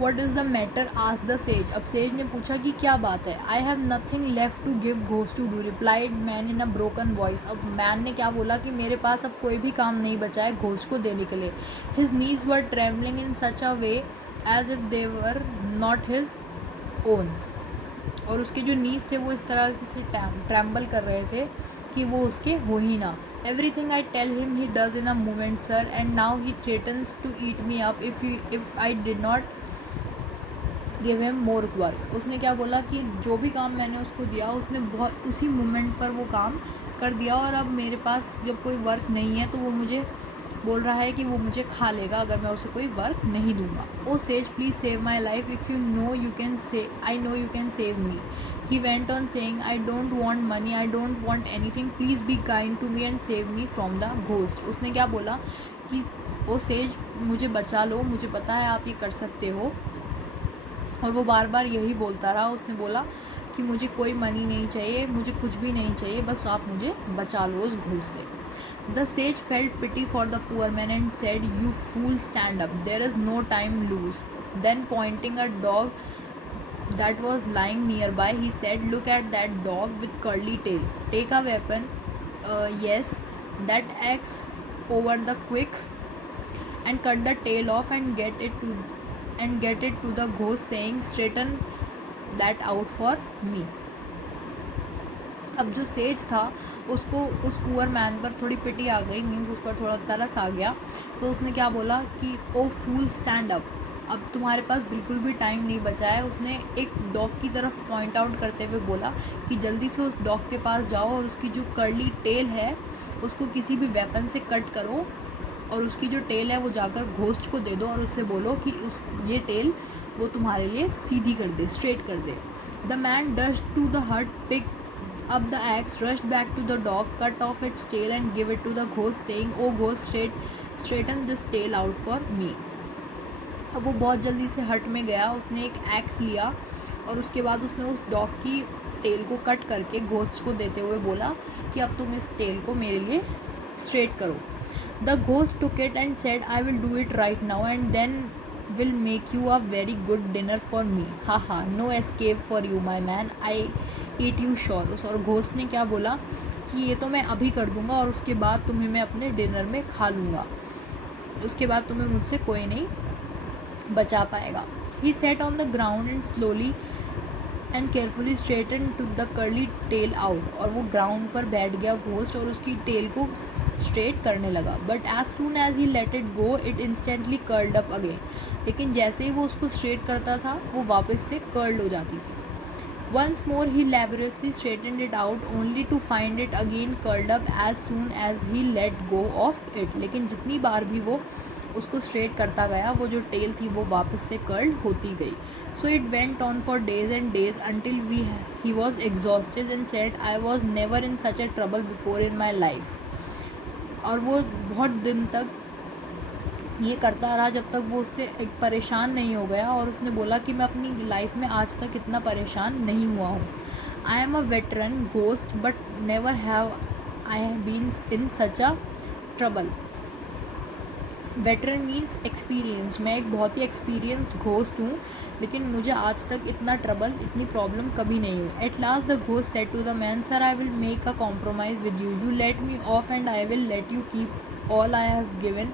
What is the matter asked the sage. अब sage ने पूछा कि क्या बात है। I have nothing left to give ghost to do, replied man in a broken voice. अब मैन ने क्या बोला कि मेरे पास अब कोई भी काम नहीं बचा है घोस्ट को देने के लिए। His knees were trembling in such a way as if they were not his own. और उसके जो नीज थे वो इस तरह से ट्रैम्बल कर रहे थे कि वो उसके हो ही ना। Everything I tell him he does in a moment sir, and now he threatens to eat me up if I did not give him more work. उसने क्या बोला कि जो भी काम मैंने उसको दिया उसने बहुत उसी मोमेंट पर वो काम कर दिया, और अब मेरे पास जब कोई वर्क नहीं है तो वो मुझे बोल रहा है कि वो मुझे खा लेगा अगर मैं उसे कोई वर्क नहीं दूंगा। Oh says please save my life if you know you can say I know you can save me. He went on saying I don't want money, I don't want anything, please be kind to me and save me from the ghost. उसने क्या बोला कि ओ says मुझे बचा लो, मुझे पता है आप ये कर सकते हो। और वो बार बार यही बोलता रहा। उसने बोला कि मुझे कोई मनी नहीं चाहिए, मुझे कुछ भी नहीं चाहिए, बस आप मुझे बचा लो उस घूस से। The sage felt pity for the poor man and said you fool stand up, there is no time lose. Then pointing a dog that was lying nearby, he said, look at that dog with curly tail, take a weapon, yes, that axe over the quick, and cut the tail off and get it to the ghost, saying straighten that out for me. अब जो says था उसको उस poor man पर थोड़ी पिटी आ गई, means उस पर थोड़ा तरस आ गया। तो उसने क्या बोला कि ओ फूल स्टैंड अप, अब तुम्हारे पास बिल्कुल भी टाइम नहीं बचा है। उसने एक डॉग की तरफ पॉइंट आउट करते हुए बोला कि जल्दी से उस डॉग के पास जाओ और उसकी जो कर्ली टेल है उसको किसी भी वेपन से कट करो, और उसकी जो टेल है वो जाकर घोस्ट को दे दो और उससे बोलो कि उस ये टेल वो तुम्हारे लिए सीधी कर दे, स्ट्रेट कर दे। The man dashed to the hut, pick up the axe, rushed back to the dog, cut off its tail and gave it to the ghost, saying, "Oh ghost, straighten this tail out for me." अब वो बहुत जल्दी से हट में गया, उसने एक एक्स लिया और उसके बाद उसने उस डॉग की टेल को कट करके घोस्ट को देते हुए बोला कि अब तुम इस टेल को मेरे लिए स्ट्रेट करो। The ghost took it and said I will do it right now and then will make you a very good dinner for me, haha, no escape for you my man, I eat you sure। उस और ghost ने क्या बोला कि ये तो मैं अभी कर दूंगा और उसके बाद तुम्हें मैं अपने डिनर में खा लूँगा, उसके बाद तुम्हें मुझसे कोई नहीं बचा पाएगा। He sat on the ground and slowly and carefully straighten to the curly tail out, और वो ग्राउंड पर बैठ गया घोस्ट और उसकी टेल को स्ट्रेट करने लगा। But as soon as he let it go it instantly curled up again, लेकिन जैसे ही वो उसको स्ट्रेट करता था वो वापस से कर्ल्ड हो जाती थी। Once more he laboriously straightened it out only to find it again curled up as soon as he let go of it, लेकिन जितनी बार भी वो उसको स्ट्रेट करता गया वो जो टेल थी वो वापस से कर्ल्ड होती गई। So it went on for days and days until he was exhausted and said I was never in such A trouble before in my life. और वो बहुत दिन तक ये करता रहा जब तक वो उससे एक परेशान नहीं हो गया, और उसने बोला कि मैं अपनी लाइफ में आज तक इतना परेशान नहीं हुआ हूँ। I am a veteran ghost but never have I have been in such a trouble. Veteran means experience, मैं एक बहुत ही एक्सपीरियंस्ड घोस्ट हूँ, लेकिन मुझे आज तक इतना ट्रबल, इतनी प्रॉब्लम कभी नहीं हुई। At last the ghost said to the man sir I will make a compromise with you, you let me off and I will let you keep all I have given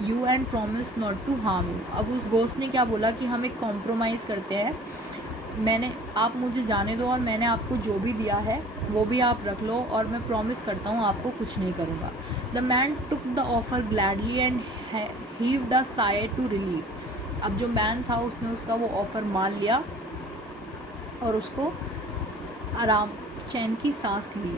you and promise not to harm you. अब उस ghost ने क्या बोला कि हम एक compromise करते हैं, आप मुझे जाने दो और मैंने आपको जो भी दिया है वो भी आप रख लो और मैं प्रॉमिस करता हूँ आपको कुछ नहीं करूँगा। The man took the offer gladly and heaved a sigh to relief. अब जो मैन था उसने उसका वो ऑफ़र मान लिया और उसको आराम चैन की सांस ली।